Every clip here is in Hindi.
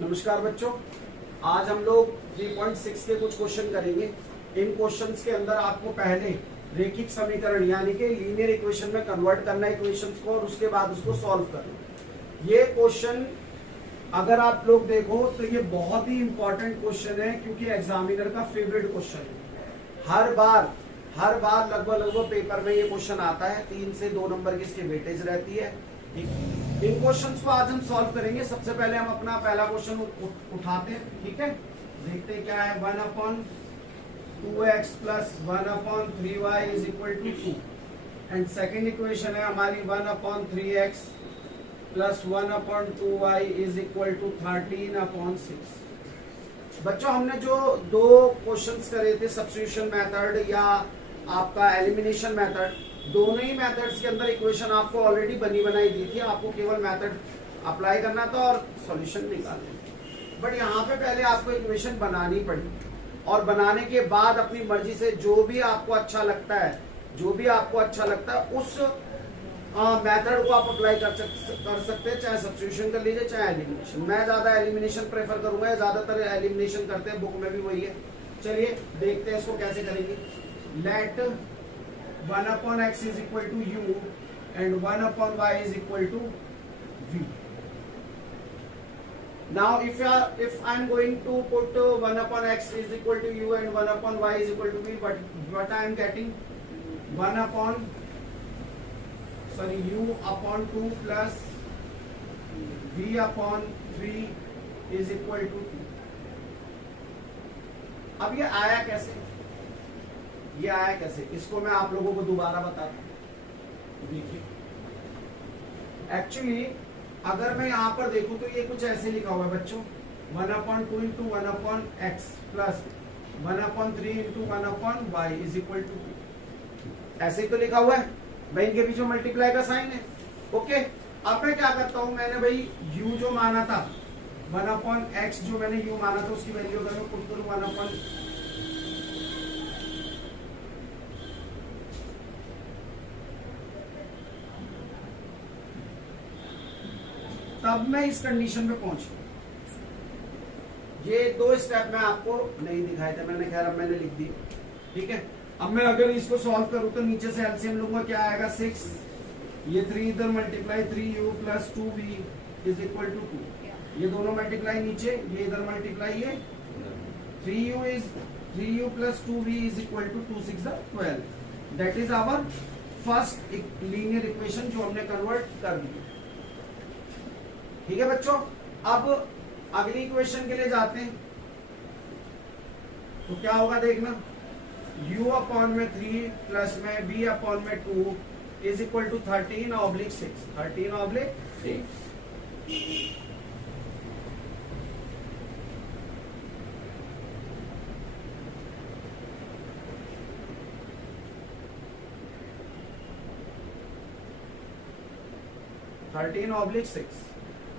नमस्कार बच्चों, आज हम लोग 3.6 के कुछ क्वेश्चन करेंगे। इन क्वेश्चंस के अंदर आपको पहले रेखिक समीकरण यानी कि लीनियर इक्वेशन में कन्वर्ट करना है इक्वेशंस को और उसके बाद उसको सॉल्व करना। ये क्वेश्चन अगर आप लोग देखो तो ये बहुत ही इंपॉर्टेंट क्वेश्चन है क्योंकि एग्जामिनर का फेवरेट क्वेश्चन है। हर बार लगभग पेपर में ये क्वेश्चन आता है। 3 से 2 नंबर की इसकी वेटेज रहती है। इन क्वेश्चंस को आज हम सॉल्व करेंगे। सबसे पहले हम अपना पहला क्वेश्चन उठाते हैं, ठीक है। देखते हैं क्या है। 1/2x plus 1/3y is equal to 2 and second equation है हमारी 1/3x plus 1/2y is equal to 13/6। बच्चों, हमने जो दो क्वेश्चंस करे थे, सब्स्टिट्यूशन मेथड या आपका एलिमिनेशन मेथड, दोनों ही मेथड्स के अंदर इक्वेशन आपको ऑलरेडी बनी बनाई दी थी। आपको केवल मेथड अप्लाई करना था और सॉल्यूशन निकालना। बट यहाँ पे पहले आपको इक्वेशन बनानी पड़ी और बनाने के बाद अपनी मर्जी से जो भी आपको अच्छा लगता है उस मेथड को आप अप्लाई कर सकते हैं। चाहे सब्स्टिट्यूशन कर लीजिए, चाहे एलिमिनेशन। मैं ज्यादा एलिमिनेशन प्रेफर करूंगा, ज्यादातर एलिमिनेशन करते हैं, बुक में भी वही है। चलिए देखते हैं इसको कैसे करेंगे। Let 1/x is equal to u and 1/y is equal to v. Now if I am going to put 1/x is equal to u and 1/y is equal to v, what I am getting u upon 2 plus v upon 3 is equal to 2. अब ये आया कैसे? इसको मैं आप लोगों को दोबारा बताता हूं। देखिए, एक्चुअली अगर मैं यहां पर देखूं तो ये कुछ ऐसे लिखा हुआ है बच्चों, 1/2 into 1/x plus 1/3 into 1/y is equal to 2। ऐसे ही तो लिखा हुआ है भाई, इनके बीच में मल्टीप्लाई का साइन है। ओके, अब मैं क्या करता हूं, मैंने भाई u जो माना था 1/x, जो मैंने u माना था उसकी वैल्यू अगर मैं पुट करूं 1/, तब मैं इस कंडीशन पे पहुंचू। ये 2 स्टेप मैं आपको नहीं दिखाए थे मैंने, खैर अब मैंने लिख दी, ठीक है। अब मैं अगर इसको सॉल्व करूं तो नीचे से एलसीएम लूंगा, क्या आएगा 6, ये 3 इधर multiply 3u plus 2v is equal to 2। ये दोनों मल्टीप्लाई नीचे, ये इधर मल्टीप्लाई, ये 3u plus 2v is equal to 2 6 12। That is our first linear equation जो हमने कन्वर्ट कर दी। ठीक है बच्चों, अब अगली इक्वेशन के लिए जाते हैं। तो क्या होगा देखना, u अपॉन में 3 प्लस में v अपॉन में 2 is equal to 13/6। 13/6 13/6।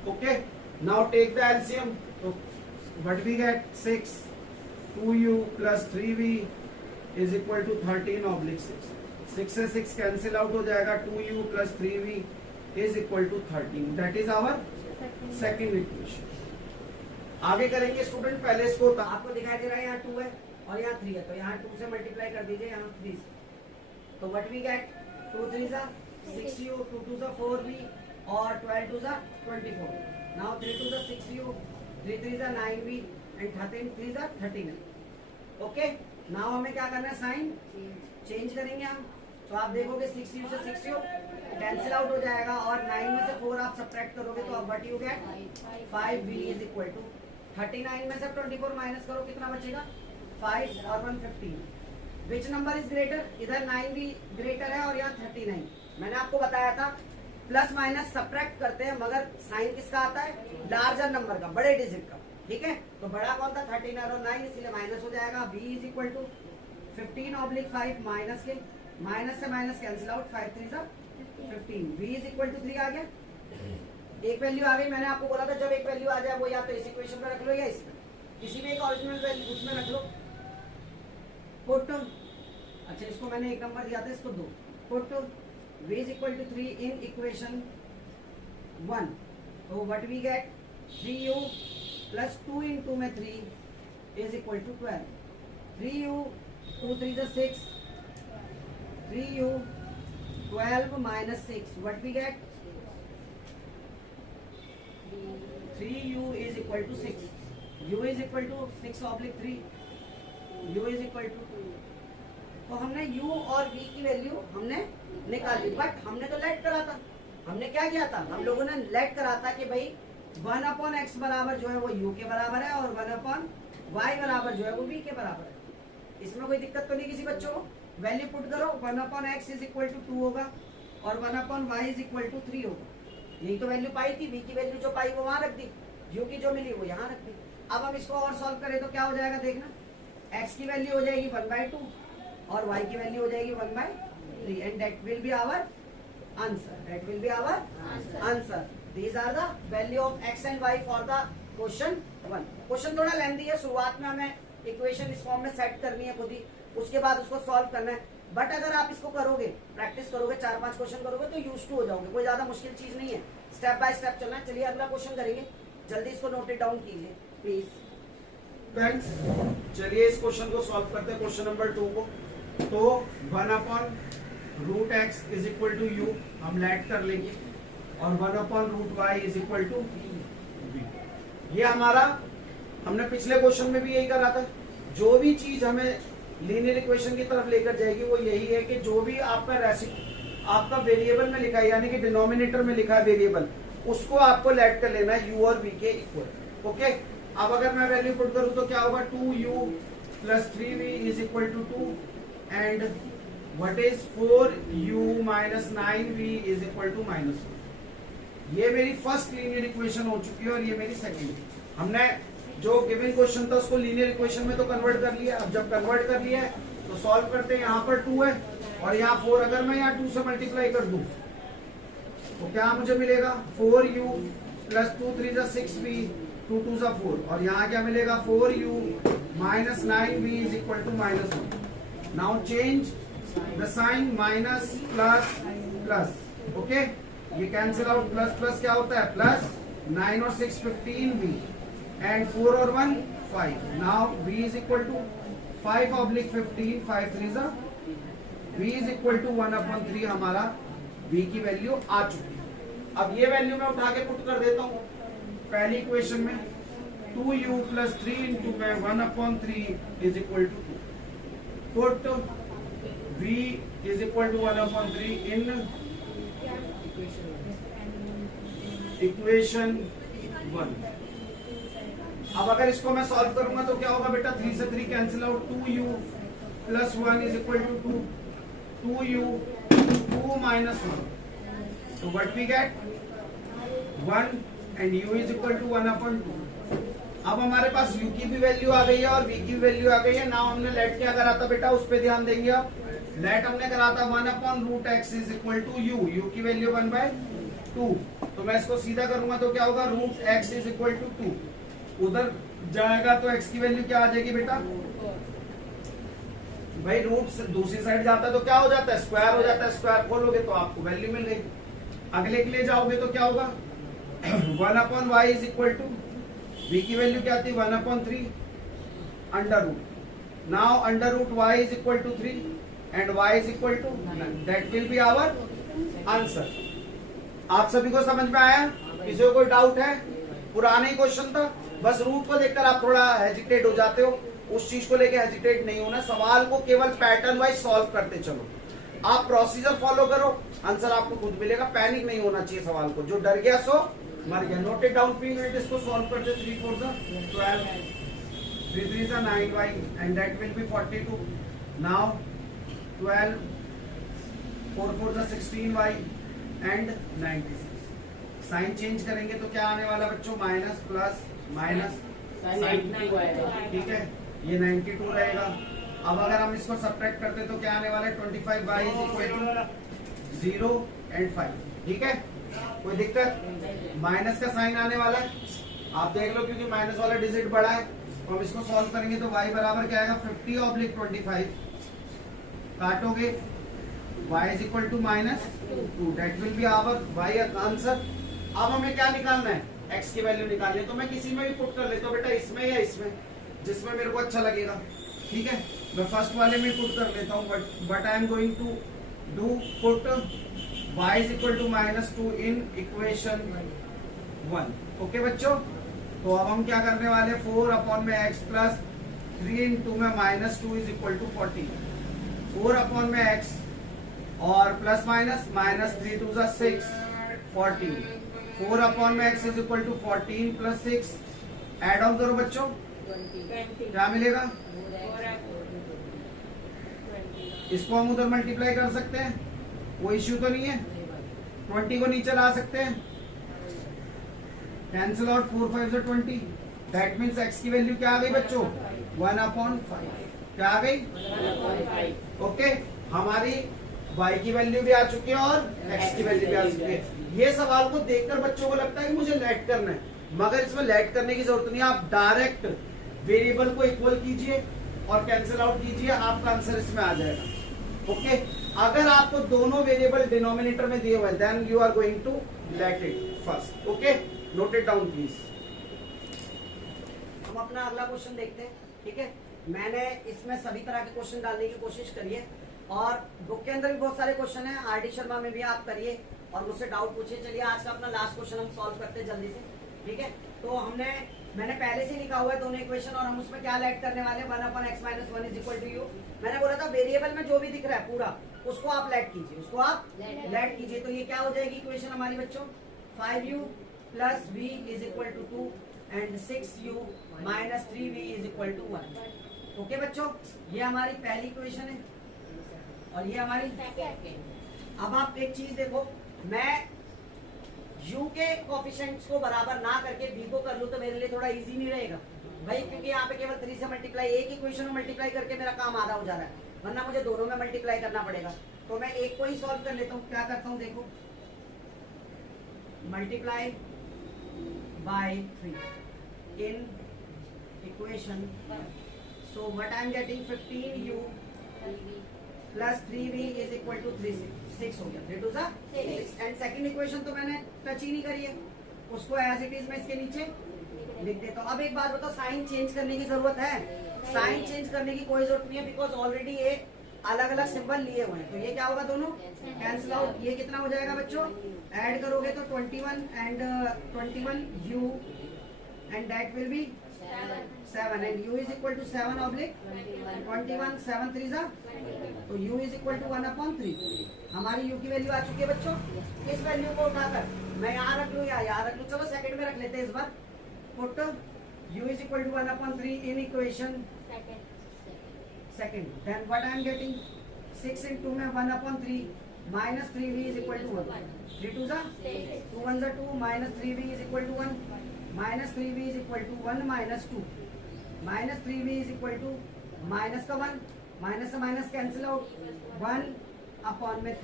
Okay, now take the LCM. So what we get, 6, 2u plus 3v is equal to 13/6। 6 से 6 कैंसिल आउट हो जाएगा, 2u plus 3v is equal to 13। That is our second equation। आगे करेंगे स्टूडेंट, पहले इसको आपको दिखाई दे रहा है यहाँ 2 है और यहाँ 3 है, तो यहाँ 2 से मल्टीप्लाई कर दीजिए, यहाँ 3 से। तो what we get, 2 3 6u, 2 2 4v और 12 2 24। Now 3 2 6u, 3 3 9v and 13 3 39। Okay, now हमें क्या करना है, साइन चेंज करेंगे हम। तो आप देखोगे 6u से 6u कैंसिल आउट हो जाएगा और 9 में से 4 आप सब्ट्रैक्ट करोगे तो अब what you get 5v is equal to 39 में से 24 माइनस करो, कितना बचेगा 5 और 1 15। विच नंबर इज ग्रेटर, इधर 9v ग्रेटर है और यहाँ 39। मैंने आपको बताया था प्लस माइनस सब्ट्रैक्ट करते हैं मगर साइन किसका आता है, लार्जर नंबर का, बड़े डिजिट का। ठीक है, तो बड़ा कौन था 39 और 9, इसलिए माइनस हो जाएगा। b is equal to 15/5 minus के, माइनस से minus cancel out, 5 3 15। b is equal to 3 आ गया, एक वैल्यू आ गई। मैंने आपको बोला था जब एक वैल्यू आ जाए वो या तो इस इक्वेशन में रख लो या इसमें, किसी भी एक ओरिजिनल वैल्यू उसमें रख लो। पुट, अच्छा इसको मैंने 1 नंबर दिया था, इसको 2। Put v is equal to 3 in equation 1. So what we get, 3u plus 2 into में 3 is equal to 12. 3u 2 3 is 6. 3u 12 minus 6. What we get? 3u is equal to 6. u is equal to 6 oblique 3. u is equal to 2. तो हमने u और v की वैल्यू हमने निकाली, बट हमने तो लेट करा था. हमने क्या किया था, हम लोगों ने लेट करा था कि भाई 1/x बराबर जो है वो u के बराबर है और 1/y बराबर जो है वो v के बराबर है. इसमें कोई दिक्कत तो नहीं किसी बच्चों को. वैल्यू पुट करो, 1/x इज इक्वल टू 2 होगा और 1/y इज इक्वल टू 3 होगा. यही तो वैल्यू पाई थी. v की वैल्यू जो पाई वो वहां रख दी, u की जो मिली वो यहाँ रख दी. अब हम इसको और सॉल्व करें तो क्या हो जाएगा देखना. x की वैल्यू हो जाएगी 1/2 और y की वैल्यू हो जाएगी 1/3 and that will be our answer. That will be our answer. These are the value of x and y for the question 1. Question थोड़ा लेंथी है. शुरुआत में हमें इक्वेशन इस फॉर्म में सेट करनी है खुद ही, उसके बाद उसको सॉल्व करना है. बट अगर आप इसको करोगे, प्रैक्टिस करोगे, 4-5 क्वेश्चन करोगे तो यूज टू हो जाओगे. कोई ज्यादा मुश्किल चीज नहीं है. स्टेप बाय स्टेप चलना है. चलिए अगला क्वेश्चन करेंगे. जल्दी इसको नोट इट डाउन कीजिए प्लीज. फ्रेंड्स चलिए इस क्वेश्चन को सॉल्व करते हैं. क्वेश्चन नंबर 2 को. तो 1/√x is equal to u हम लेट कर लेंगे और 1/√y is equal to v. ये हमारा, हमने पिछले क्वेश्चन में भी यही करा था. जो भी चीज हमें लीनियर इक्वेशन की तरफ लेकर जाएगी वो यही है कि जो भी आपका वेरिएबल में लिखा है, यानी कि डिनोमिनेटर में लिखा है वेरिएबल, उसको आपको लेट कर लेना है u और v के इक्वल. ओके. अब अगर मैं वैल्यू पुट करूं तो क्या होगा, 2u plus 3v is equal to 2 and what is 4u minus 9v is equal to -1. ये मेरी फर्स्ट लीनियर इक्वेशन हो चुकी है और ये मेरी सेकंड. हमने जो गिवन क्वेश्चन था उसको लीनियर इक्वेशन में तो कन्वर्ट कर लिया. अब जब कन्वर्ट कर लिया है तो सॉल्व करते हैं. यहाँ पर 2 है और यहाँ 4. अगर मैं यहाँ 2 से मल्टीप्लाई कर दूं तो क्या मुझे मिलेगा, 4u प्लस 2 3 6v 2 2 4 और यहाँ क्या मिलेगा, 4u minus 9v is equal to -1. Now change the sign, minus plus plus. Okay. ये कैंसिल आउट. प्लस प्लस क्या होता है, प्लस 9 और 6 15v and 4 और 1 5. Now v is equal to 5/15. 5 3 v is equal to 1/3. हमारा v की वैल्यू आ चुकी है. अब ये वैल्यू मैं उठा के पुट कर देता हूँ पहली इक्वेशन में. 2u प्लस 3 इंटू में 1/3 is equal to 2. Put v is equal to 1/3 in equation 1. अब अगर इसको मैं सॉल्व करूंगा तो क्या होगा बेटा, 3 से 3 cancel out. 2u plus 1 is equal to 2. 2u 2 minus 1. तो what we get 1 and u is equal to 1/2. अब हमारे पास u की भी वैल्यू आ गई है और v की भी वैल्यू आ गई है. नाउ हमने लेट क्या करा था बेटा, उस पर ध्यान देंगे. अब लेट हमने करा था 1/√x is equal to u की वैल्यू 1/2. तो मैं इसको सीधा करूंगा तो क्या होगा, √x इज इक्वल टू 2. उधर जाएगा तो x की वैल्यू क्या आ जाएगी बेटा, भाई रूट दूसरी साइड जाता है तो क्या हो जाता है, स्क्वायर हो जाता है. स्क्वायर खोलोगे तो आपको वैल्यू मिल गई. अगले के लिए जाओगे तो क्या होगा, 1/y is equal to, v की वैल्यू क्या थी 1/3 under root. Now under root y is equal to 3 and y is equal to, that will be our answer. आप सभी को समझ में आया? किसी को कोई डाउट है? पुराना ही क्वेश्चन था, बस रूट को देखकर आप थोड़ा हेजिटेट हो जाते हो. उस चीज को लेके हेजिटेट नहीं होना. सवाल को केवल पैटर्न वाइज सॉल्व करते चलो. आप प्रोसीजर फॉलो करो, आंसर आपको खुद मिलेगा. पैनिक नहीं होना चाहिए सवाल को. जो डर गया सो मर गया. Note it down please. इसको सॉल्व करते. 3 4 12, 3 3 9y and that will be 42. Now 12, 4 4 16y and 96. Sign change करेंगे तो क्या आने वाला बच्चों, माइनस प्लस माइनस. ठीक है, ये 92 रहेगा. अब अगर हम इसको सब्ट्रैक्ट करते तो क्या आने वाला है, 25y is equal to 0 and 5. ठीक है, कोई दिक्कत? माइनस का साइन आने वाला है, आप देख लो, क्योंकि माइनस वाला डिजिट बड़ा है. तो हम इसको सॉल्व करेंगे तो y बराबर क्या आएगा, 50/25. काटोगे y is equal to -2. That will be our y answer. अब हमें क्या निकालना है, x की वैल्यू निकालनी है तो मैं किसी में भी पुट कर लेता हूँ बेटा, इसमें या इसमें, जिसमें मेरे को अच्छा लगेगा। ठीक है, मैं फर्स्ट वाले में पुट कर लेता हूँ, but I am going to do put y is equal to -2 in equation 1। Okay बच्चों, तो अब हम क्या करने वाले, 4 अपॉन में x प्लस 3 इंटू में -2 इज इक्वल टू 14। 4 अपॉन में x और प्लस माइनस -3 टू 6 14। 4 अपॉन में x is equal to 14 plus 6, add on करो बच्चों, क्या मिलेगा? इसको हम उधर मल्टीप्लाई कर सकते हैं, कोई इश्यू तो नहीं है। 20 को नीचे ला सकते हैं, कैंसिल आउट, 4 5 से 20। दैट मीन्स x की वैल्यू क्या आ गई बच्चों? 1/5। क्या आ गई? ओके, हमारी y की वैल्यू भी आ चुकी है और x की वैल्यू भी आ चुकी है। ये सवाल को देखकर बच्चों को लगता है कि मुझे लेट करना है, मगर इसमें लेट करने की जरूरत नहीं है। आप डायरेक्ट वेरिएबल को इक्वल कीजिए और कैंसिल आउट कीजिए, आपका आंसर इसमें आ जाएगा। ओके, अगर आपको दोनों वेरिएबल डिनोमिनेटर में दिए हुए हैं, then you are going to let it first. Okay, note it down please. हम अपना अगला क्वेश्चन देखते हैं। ठीक है, मैंने इसमें सभी तरह के क्वेश्चन डालने की कोशिश करी है और बुक के अंदर भी बहुत सारे क्वेश्चन हैं, आरडी शर्मा में भी आप करिए और मुझसे डाउट पूछिए। चलिए आज का अपना लास्ट क्वेश्चन हम सॉल्व करते हैं जल्दी से। ठीक है, तो मैंने पहले से लिखा हुआ है दोनों इक्वेशन और हम उसमें क्या लेट करने वाले हैं, 1/x - 1 is equal to u। मैंने बोला था वेरिएबल में जो भी दिख रहा है पूरा उसको आप लेट कीजिए, उसको आप लेट कीजिए। तो ये क्या हो जाएगी इक्वेशन हमारी बच्चों, 5u plus v is equal to 2 and 6u minus 3v is equal to 1। Okay बच्चों, ये हमारी पहली इक्वेशन है और ये हमारी सेकंड। अब आप एक चीज देखो, मैं u के कोफिशिएंट्स को बराबर ना करके v को कर लूं तो मेरे लिए थोड़ा इजी नहीं रहेगा भाई, क्योंकि यहाँ पे केवल 3 से मल्टीप्लाई, एक इक्वेशन में मल्टीप्लाई करके मेरा काम आधा हो जा रहा है, वरना मुझे दोनों में मल्टीप्लाई करना पड़ेगा। तो मैं एक को ही सॉल्व कर लेता हूँ। क्या करता हूँ देखो, multiply by 3 in equation, so what I am getting 15u plus 3v is equal to 6 हो गया, 3 2 6। एंड सेकंड इक्वेशन तो मैंने टच ही नहीं करी है, उसको एज इट इज मैं इसके नीचे लिख देता हूँ। अब एक बात बताओ, साइन चेंज करने की जरूरत है? साइन चेंज करने की कोई जरूरत नहीं है, बिकॉज ऑलरेडी ये अलग अलग सिंबल लिए हुए हैं। तो ये क्या होगा, दोनों कैंसिल आउट। ये कितना हो जाएगा बच्चों, ऐड करोगे तो 21 and 21u and that will be 7 and u is equal to 7 oblique 21, 7 3 जा, तो u इज इक्वल टू 1/3। हमारी u की वैल्यू आ चुकी है बच्चों। इस वैल्यू को उठाकर मैं यहाँ रख लूँ या यहाँ रख लूँ, चलो सेकंड में रख लेते हैं इस बार। Put u is equal to 1/3 in equation second, then what I am getting 6 into में 1/3 minus 3v is equal to 1, 3 2 जा 2 1 जा 2 minus 3v is equal to 1, minus 3v is equal to 1 minus 2, minus 3v is equal to minus का 1, माइनस से माइनस कैंसिल आउट, 1/3।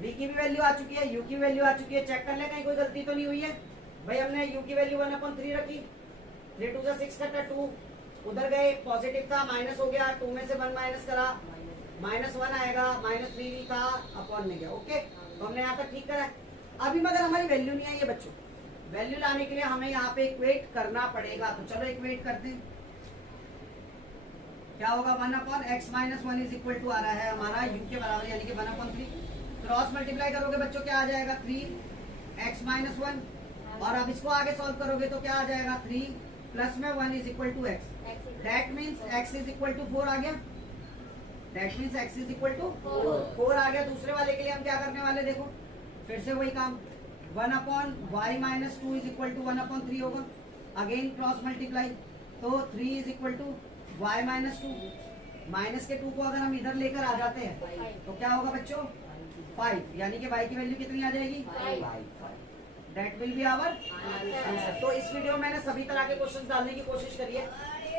v की भी वैल्यू आ चुकी है, u की वैल्यू आ चुकी है। चेक कर ले कहीं कोई गलती तो नहीं हुई है भाई। हमने u की वैल्यू 1/3 रखी, 3 2 6 कटा 2, उधर गए पॉजिटिव था माइनस हो गया, 2 में से 1 माइनस करा -1 आएगा, -3v था अपॉन में गया। ओके, तो हमने यहाँ तक ठीक करा है। अभी मगर हमारी वैल्यू नहीं आई है बच्चों, वैल्यू लाने के लिए हमें यहाँ पे इक्वेट करना पड़ेगा। तो चलो इक्वेट करते हैं। क्या होगा, 1/x - 1 इज इक्वल टू आ रहा है हमारा u के बराबर यानी कि 1/3। क्रॉस मल्टीप्लाई करोगे बच्चों क्या आ जाएगा, 3x - 1, और अब इसको आगे सॉल्व करोगे तो क्या आ जाएगा, 3 प्लस में 1 is equal to x। That means x is equal to 4 आ गया। That means x is equal to 4 आ गया। दूसरे वाले के लिए हम क्या करने वाले, देखो फिर से वही काम, 1/y - 2 इज इक्वल टू 1/3 होगा। अगेन क्रॉस मल्टीप्लाई, तो 3 is equal to y - 2, minus के 2 को अगर हम इधर लेकर आ जाते हैं तो क्या होगा बच्चों, 5, यानी कि y की वैल्यू कितनी आ जाएगी, 5। That will be our answer. तो इस वीडियो में मैंने सभी तरह के क्वेश्चंस डालने की कोशिश करी है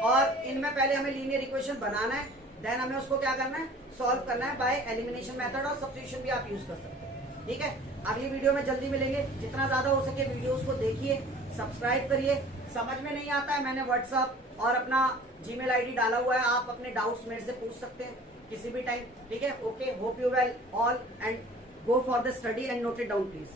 और इनमें पहले हमें लीनियर इक्वेशन बनाना है, देन हमें उसको क्या करना है, सॉल्व करना है बाय एलिमिनेशन मेथड, और सब्स्टिट्यूशन भी आप यूज कर सकते हैं। ठीक है, अगली वीडियो में जल्दी मिलेंगे। जितना ज्यादा हो सके वीडियोस को देखिए, सब्सक्राइब करिए। समझ में नहीं आता है, मैंने व्हाट्सएप और अपना जीमेल आईडी डाला हुआ है, आप अपने डाउट्स मेरे से पूछ सकते हैं किसी भी टाइम। ठीक है, okay, hope you well all and go for the study and note it down please.